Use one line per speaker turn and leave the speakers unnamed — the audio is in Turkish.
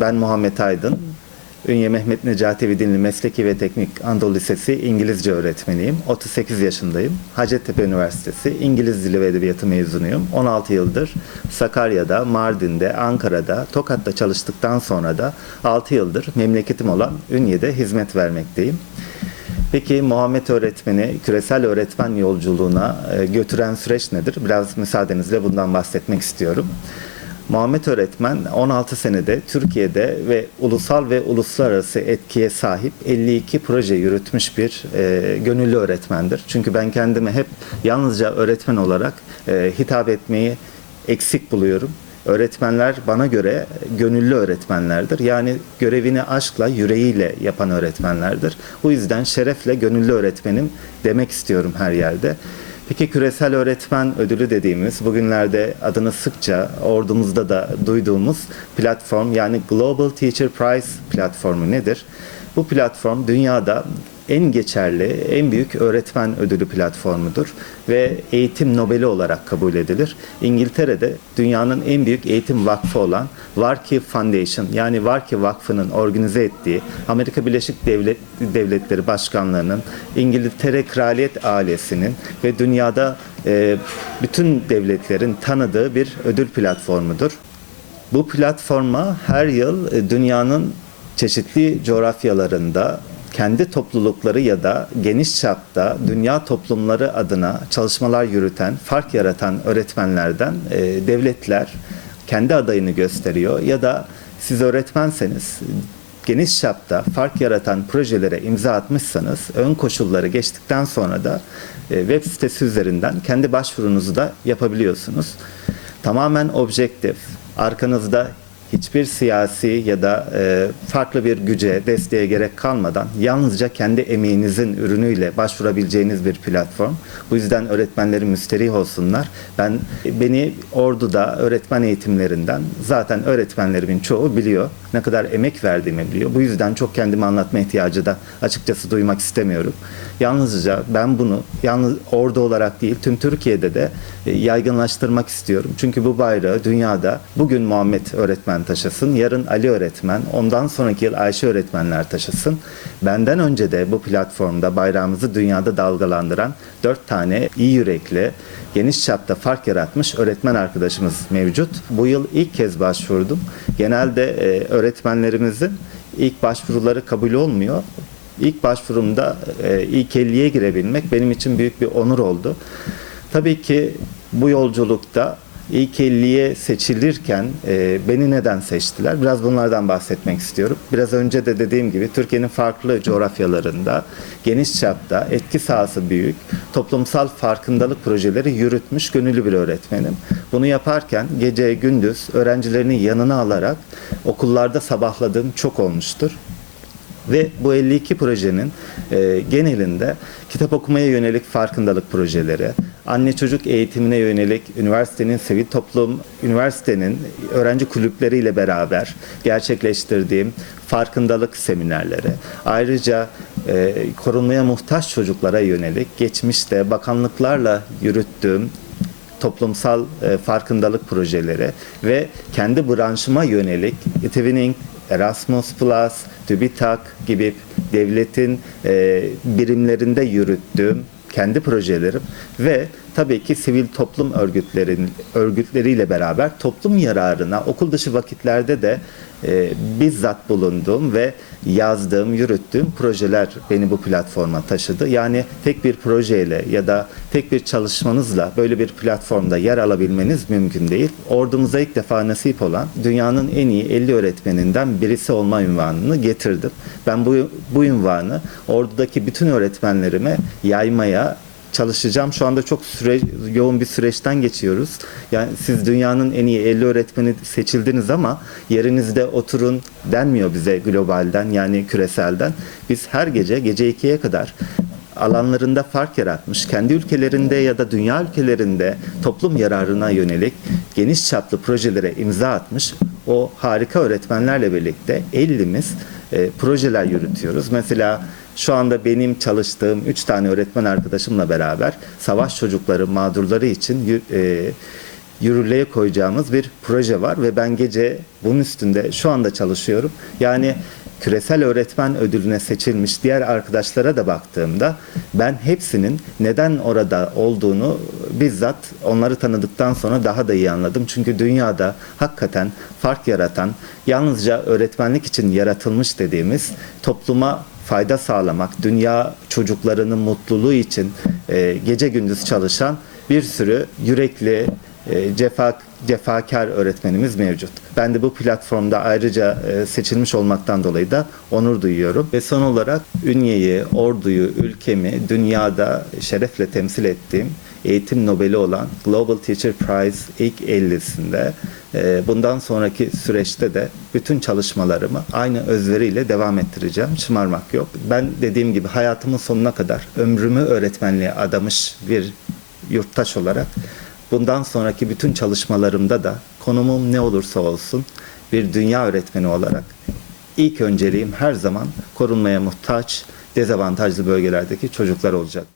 Ben Muhammed Aydın. Ünye Mehmet Necati Evidinli Mesleki ve Teknik Anadolu Lisesi İngilizce öğretmeniyim. 38 yaşındayım. Hacettepe Üniversitesi İngiliz Dili ve Edebiyatı mezunuyum. 16 yıldır Sakarya'da, Mardin'de, Ankara'da, Tokat'ta çalıştıktan sonra da 6 yıldır memleketim olan Ünye'de hizmet vermekteyim. Peki Muhammed öğretmeni küresel öğretmen yolculuğuna e, götüren süreç nedir? Biraz müsaadenizle bundan bahsetmek istiyorum. Muhammed öğretmen 16 senede Türkiye'de ve ulusal ve uluslararası etkiye sahip 52 proje yürütmüş bir e, gönüllü öğretmendir. Çünkü ben kendimi hep yalnızca öğretmen olarak e, hitap etmeyi eksik buluyorum. Öğretmenler bana göre gönüllü öğretmenlerdir. Yani görevini aşkla, yüreğiyle yapan öğretmenlerdir. Bu yüzden şerefle gönüllü öğretmenim demek istiyorum her yerde. Peki küresel öğretmen ödülü dediğimiz bugünlerde adını sıkça ordumuzda da duyduğumuz platform yani Global Teacher Prize platformu nedir? Bu platform dünyada en geçerli, en büyük öğretmen ödülü platformudur ve eğitim Nobeli olarak kabul edilir. İngiltere'de dünyanın en büyük eğitim vakfı olan Warki Foundation yani Warki Vakfı'nın organize ettiği Amerika Birleşik Devlet, Devletleri Başkanlığı'nın, İngiltere Kraliyet ailesinin ve dünyada e, bütün devletlerin tanıdığı bir ödül platformudur. Bu platforma her yıl e, dünyanın çeşitli coğrafyalarında kendi toplulukları ya da geniş çapta dünya toplumları adına çalışmalar yürüten, fark yaratan öğretmenlerden e, devletler kendi adayını gösteriyor ya da siz öğretmenseniz geniş çapta fark yaratan projelere imza atmışsanız ön koşulları geçtikten sonra da e, web sitesi üzerinden kendi başvurunuzu da yapabiliyorsunuz. Tamamen objektif, arkanızda hiçbir siyasi ya da e, farklı bir güce, desteğe gerek kalmadan yalnızca kendi emeğinizin ürünüyle başvurabileceğiniz bir platform. Bu yüzden öğretmenlerin müsterih olsunlar. Ben beni orduda öğretmen eğitimlerinden zaten öğretmenlerimin çoğu biliyor. Ne kadar emek verdiğimi biliyor. Bu yüzden çok kendimi anlatma ihtiyacı da açıkçası duymak istemiyorum. Yalnızca ben bunu yalnız ordu olarak değil tüm Türkiye'de de e, yaygınlaştırmak istiyorum. Çünkü bu bayrağı dünyada bugün Muhammed öğretmen taşısın, yarın Ali öğretmen, ondan sonraki yıl Ayşe öğretmenler taşısın. Benden önce de bu platformda bayrağımızı dünyada dalgalandıran dört tane iyi yürekli, geniş çapta fark yaratmış öğretmen arkadaşımız mevcut. Bu yıl ilk kez başvurdum. Genelde e, öğretmenlerimizin ilk başvuruları kabul olmuyor. İlk başvurumda e, ilk 50'ye girebilmek benim için büyük bir onur oldu. Tabii ki bu yolculukta ilk 50'ye seçilirken e, beni neden seçtiler? Biraz bunlardan bahsetmek istiyorum. Biraz önce de dediğim gibi Türkiye'nin farklı coğrafyalarında geniş çapta etki sahası büyük toplumsal farkındalık projeleri yürütmüş gönüllü bir öğretmenim. Bunu yaparken gece gündüz öğrencilerini yanına alarak okullarda sabahladığım çok olmuştur. Ve bu 52 projenin e, genelinde kitap okumaya yönelik farkındalık projeleri, anne çocuk eğitimine yönelik üniversitenin sivil toplum, üniversitenin öğrenci kulüpleriyle beraber gerçekleştirdiğim farkındalık seminerleri, ayrıca e, korunmaya muhtaç çocuklara yönelik geçmişte bakanlıklarla yürüttüğüm toplumsal e, farkındalık projeleri ve kendi branşıma yönelik Twinning, Erasmus Plus, TÜBİTAK gibi devletin e, birimlerinde yürüttüğüm kendi projelerim ve tabii ki sivil toplum örgütlerin örgütleriyle beraber toplum yararına okul dışı vakitlerde de e, bizzat bulunduğum ve yazdığım, yürüttüğüm projeler beni bu platforma taşıdı. Yani tek bir projeyle ya da tek bir çalışmanızla böyle bir platformda yer alabilmeniz mümkün değil. Ordumuza ilk defa nasip olan dünyanın en iyi 50 öğretmeninden birisi olma ünvanını getirdim. Ben bu, bu ünvanı ordudaki bütün öğretmenlerime yaymaya çalışacağım. Şu anda çok süre, yoğun bir süreçten geçiyoruz. Yani siz dünyanın en iyi 50 öğretmeni seçildiniz ama yerinizde oturun denmiyor bize globalden yani küreselden. Biz her gece gece 2'ye kadar alanlarında fark yaratmış, kendi ülkelerinde ya da dünya ülkelerinde toplum yararına yönelik geniş çaplı projelere imza atmış o harika öğretmenlerle birlikte 50'miz e, projeler yürütüyoruz. Mesela şu anda benim çalıştığım 3 tane öğretmen arkadaşımla beraber savaş çocukları mağdurları için e, yürürlüğe koyacağımız bir proje var ve ben gece bunun üstünde şu anda çalışıyorum. Yani küresel öğretmen ödülüne seçilmiş diğer arkadaşlara da baktığımda ben hepsinin neden orada olduğunu bizzat onları tanıdıktan sonra daha da iyi anladım. Çünkü dünyada hakikaten fark yaratan, yalnızca öğretmenlik için yaratılmış dediğimiz topluma fayda sağlamak, dünya çocuklarının mutluluğu için e, gece gündüz çalışan bir sürü yürekli, cefa, cefakar öğretmenimiz mevcut. Ben de bu platformda ayrıca e, seçilmiş olmaktan dolayı da onur duyuyorum. Ve son olarak Ünye'yi, Ordu'yu, ülkemi dünyada şerefle temsil ettiğim eğitim Nobel'i olan Global Teacher Prize ilk 50'sinde e, bundan sonraki süreçte de bütün çalışmalarımı aynı özveriyle devam ettireceğim. Şımarmak yok. Ben dediğim gibi hayatımın sonuna kadar ömrümü öğretmenliğe adamış bir yurttaş olarak bundan sonraki bütün çalışmalarımda da konumum ne olursa olsun bir dünya öğretmeni olarak ilk önceliğim her zaman korunmaya muhtaç dezavantajlı bölgelerdeki çocuklar olacak.